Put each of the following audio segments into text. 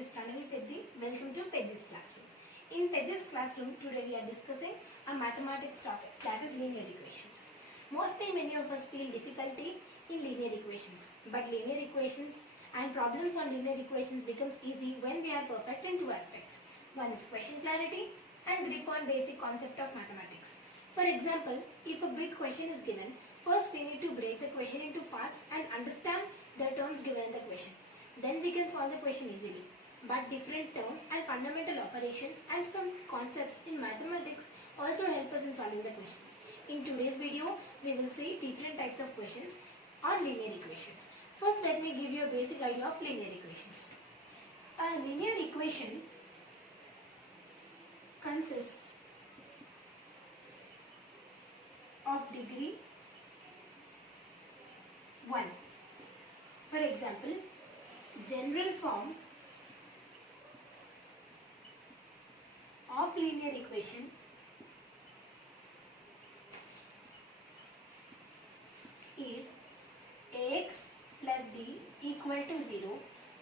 is Pranavi Peddi. Welcome to Peddi's Classroom. In Peddi's Classroom, today we are discussing a mathematics topic, that is linear equations. Mostly many of us feel difficulty in linear equations, but linear equations and problems on linear equations becomes easy when we are perfect in two aspects. One is question clarity and grip on basic concept of mathematics. For example, if a big question is given, first we need to break the question into parts and understand the terms given in the question. Then we can solve the question easily. But different terms and fundamental operations and some concepts in mathematics also help us in solving the questions. In today's video, we will see different types of questions on linear equations. First, let me give you a basic idea of linear equations. A linear equation consists of degree 1. For example, general form of linear equation is ax plus b equal to 0,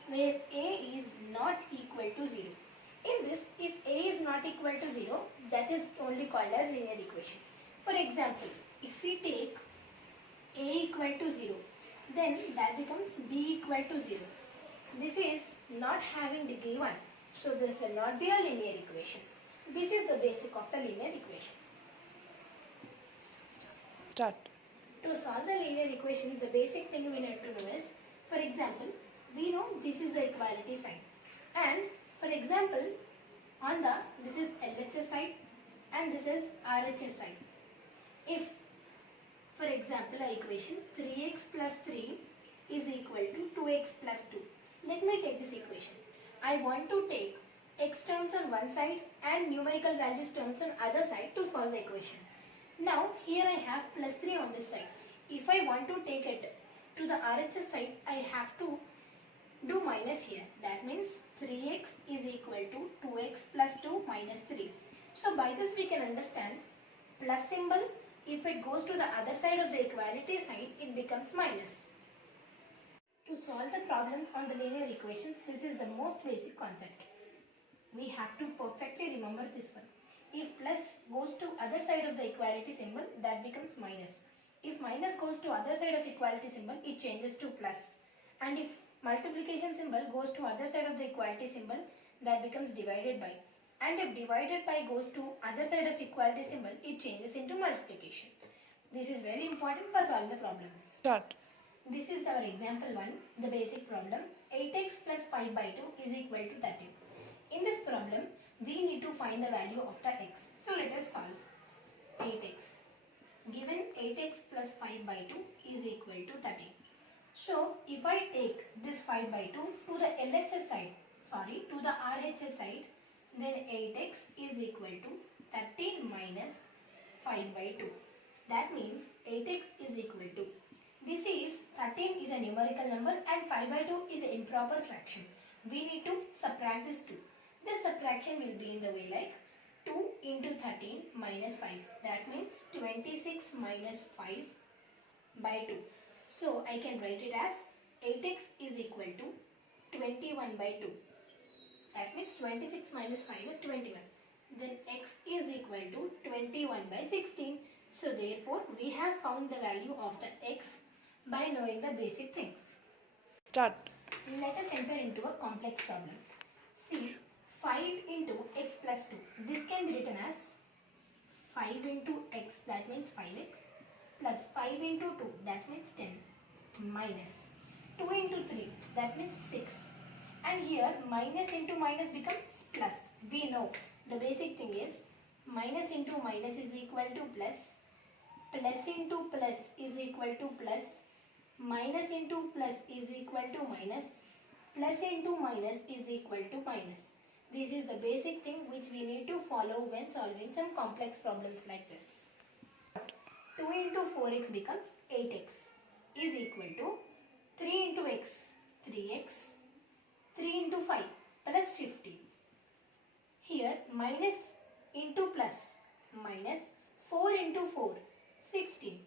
where a is not equal to 0. In this, if a is not equal to 0, that is only called as linear equation. For example, if we take a equal to 0, then that becomes b equal to 0. This is not having degree 1, so this will not be a linear equation. This is the basic of the linear equation. Start. To solve the linear equation, the basic thing we need to know is, for example, we know this is the equality sign, and for example, on the this is LHS side and this is RHS side. If, for example, a equation 3x plus 3 is equal to 2x plus 2. Let me take this equation. I want to take x terms on one side and numerical values terms on other side to solve the equation. Now here I have plus 3 on this side. If I want to take it to the RHS side, I have to do minus here. That means 3x is equal to 2x plus 2 minus 3. So by this we can understand plus symbol, if it goes to the other side of the equality sign, it becomes minus. To solve the problems on the linear equations, this is the most basic concept. We have to perfectly remember this one. If plus goes to other side of the equality symbol, that becomes minus. If minus goes to other side of equality symbol, it changes to plus. And if multiplication symbol goes to other side of the equality symbol, that becomes divided by. And if divided by goes to other side of equality symbol, it changes into multiplication. This is very important for solving the problems. Start. This is our example 1, the basic problem. 8x plus 5 by 2 is equal to 13. In this problem, we need to find the value of the x. So let us solve 8x. Given 8x plus 5 by 2 is equal to 13. So if I take this 5 by 2 to the LHS side, to the RHS side, then 8x is equal to 13 minus 5 by 2. That means 8x is equal to, this is 13 is a numerical number and 5 by 2 is an improper fraction. We need to subtract this 2. This subtraction will be in the way like 2 into 13 minus 5. That means 26 minus 5 by 2. So I can write it as 8x is equal to 21 by 2. That means 26 minus 5 is 21. Then x is equal to 21 by 16. So therefore we have found the value of the x by knowing the basic things. Start. Let us enter into a complex problem. See, 5 into x plus 2. This can be written as 5 into x, that means 5x, plus 5 into 2, that means 10, minus 2 into 3, that means 6. And here minus into minus becomes plus. We know the basic thing is minus into minus is equal to plus, plus into plus is equal to plus, minus into plus is equal to minus, plus into minus is equal to minus. This is the basic thing which we need to follow when solving some complex problems like this. 2 into 4x becomes 8x is equal to 3 into x, 3x, 3 into 5 plus 50. Here minus into plus, minus 4 into 4, 16,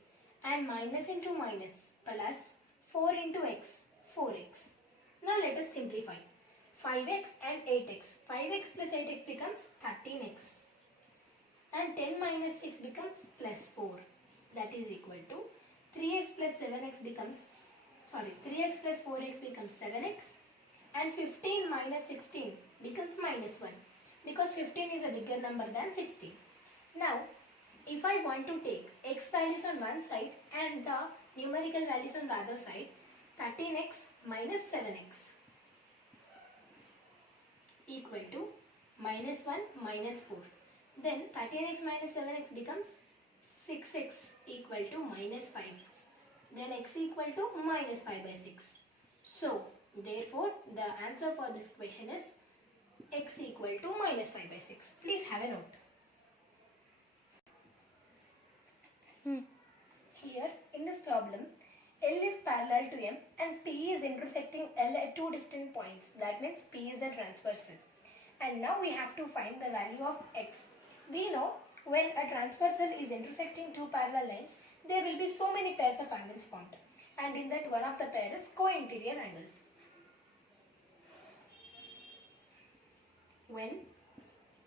and minus into minus plus 4 into x, 4x. Now let us simplify. 5 5x and 8x. 5x plus 8x becomes 13x. And 10 minus 6 becomes plus 4. That is equal to 3x plus 7x becomes, 3x plus 4x becomes 7x. And 15 minus 16 becomes minus 1. Because 15 is a bigger number than 16. Now, if I want to take x values on one side and the numerical values on the other side, 13x minus 7x equal to minus 1 minus 4. Then 13x minus 7x becomes 6x equal to minus 5. Then x equal to minus 5 by 6. So, therefore, the answer for this question is x equal to minus 5 by 6. Please have a note. Here, in this problem, L is parallel to M and P is intersecting L at two distant points. That means P is the transversal. And now we have to find the value of x. We know when a transversal is intersecting two parallel lines, there will be so many pairs of angles formed. And in that, one of the pair is co-interior angles. When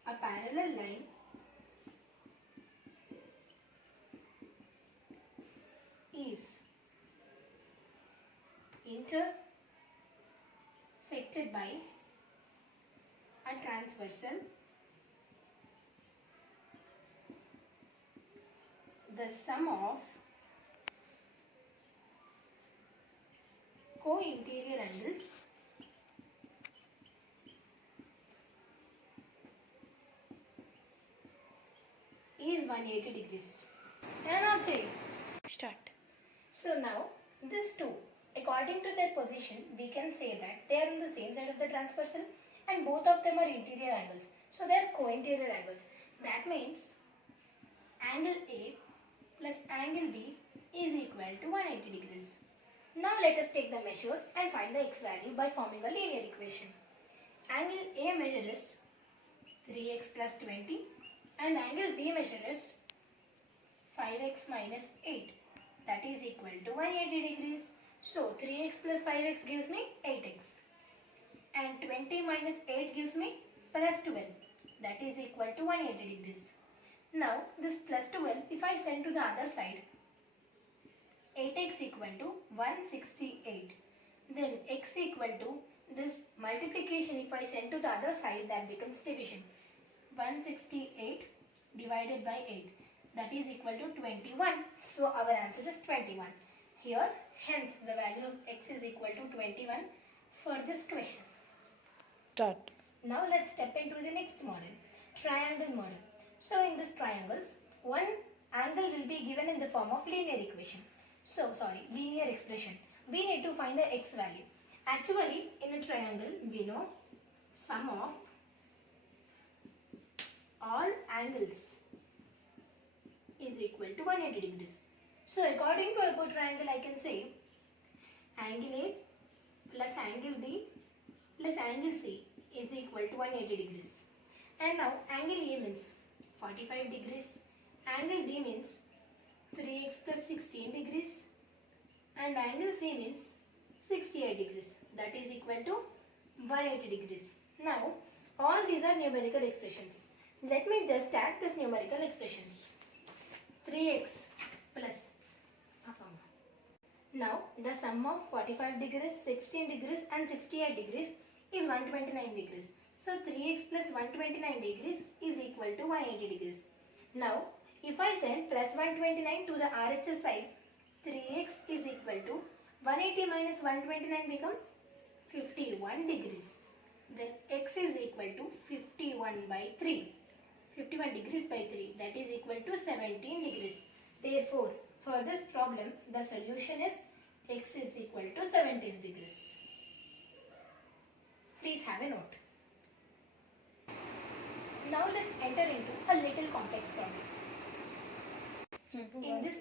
a parallel line is intersected by a transversal, the sum of co-interior angles is 180 degrees. And object. Start. So now, these two, according to their position, we can say that they are on the same side of the transversal and both of them are interior angles. So they are co-interior angles. That means angle A plus angle B is equal to 180 degrees. Now let us take the measures and find the x value by forming a linear equation. Angle A measure is 3x plus 20 and angle B measure is 5x minus 8. That is equal to 180 degrees. So 3x plus 5x gives me 8x. And 20 minus 8 gives me plus 12. That is equal to 180 degrees. Now this plus 12, if I send to the other side, 8x equal to 168. Then x equal to this multiplication, if I send to the other side, that becomes division. 168 divided by 8. That is equal to 21. So our answer is 21. Here, hence the value of x is equal to 21 for this question. Start. Now let's step into the next model, triangle model. So in this triangles, one angle will be given in the form of linear equation. Linear expression. We need to find the x value. Actually, in a triangle, we know sum of all angles is equal to 180 degrees. So according to a triangle, I can say angle A plus angle B plus angle C is equal to 180 degrees. And now angle A means 45 degrees, angle B means 3x plus 16 degrees and angle C means 68 degrees. That is equal to 180 degrees. Now all these are numerical expressions. Let me just add these numerical expressions. 3x plus. Now the sum of 45 degrees, 16 degrees and 68 degrees is 129 degrees. So 3x plus 129 degrees is equal to 180 degrees. Now if I send plus 129 to the RHS side, 3x is equal to 180 minus 129 becomes 51 degrees. Then x is equal to 51 by 3. 51 degrees by 3, that is equal to 17 degrees. Therefore, for this problem, the solution is x is equal to 17 degrees. Please have a note. Now let's enter into a little complex problem. In this,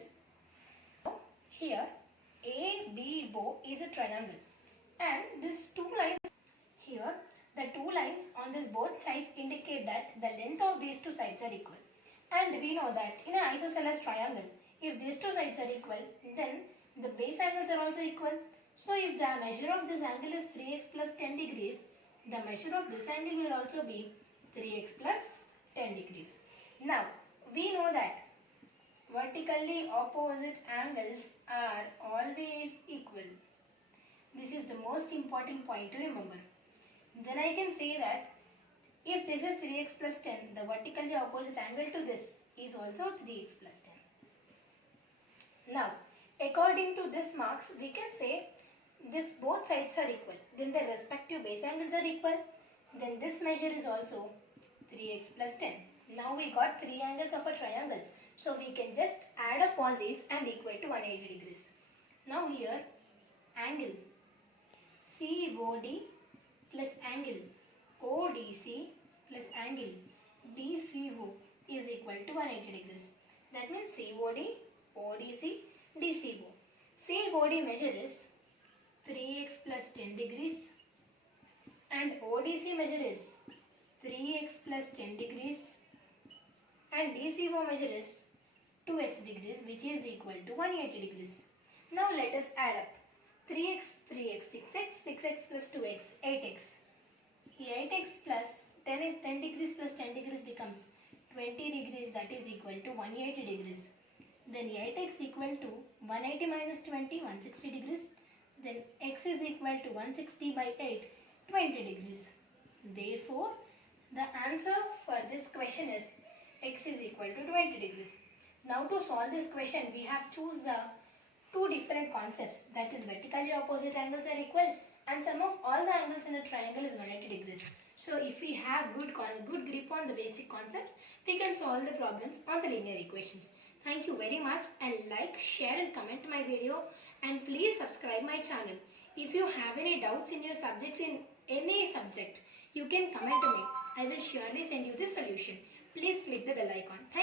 here ADO is a triangle and these two lines here, the two lines on this both sides indicate that the length of these two sides are equal. And we know that in an isosceles triangle, if these two sides are equal, then the base angles are also equal. So if the measure of this angle is 3x plus 10 degrees, the measure of this angle will also be 3x plus 10 degrees. Now, we know that vertically opposite angles are always equal. This is the most important point to remember. Then I can say that if this is 3x plus 10, the vertically opposite angle to this is also 3x plus 10. Now, according to this marks, we can say this both sides are equal. Then the respective base angles are equal. Then this measure is also 3x plus 10. Now we got three angles of a triangle. So we can just add up all these and equate to 180 degrees. Now here angle COD plus angle ODC plus angle DCO is equal to 180 degrees. That means COD, ODC, DCO. COD measure is 3x plus 10 degrees and ODC measure is 3x plus 10 degrees and DCO measure is 2x degrees, which is equal to 180 degrees. Now let us add up. 3x, 3x, 6x, 6x plus 2x, 8x. 8x plus 10 degrees plus 10 degrees becomes 20 degrees, that is equal to 180 degrees. Then 8x equal to 180 minus 20, 160 degrees. Then x is equal to 160 by 8, 20 degrees. Therefore, the answer for this question is x is equal to 20 degrees. Now to solve this question, we have choose the two different concepts, that is vertically opposite angles are equal and sum of all the angles in a triangle is 180 degrees. So if we have good grip on the basic concepts, we can solve the problems on the linear equations. Thank you very much, and like, share and comment my video, and please subscribe my channel. If you have any doubts in your subjects, in any subject, you can comment to me. I will surely send you the solution. Please click the bell icon. Thank you.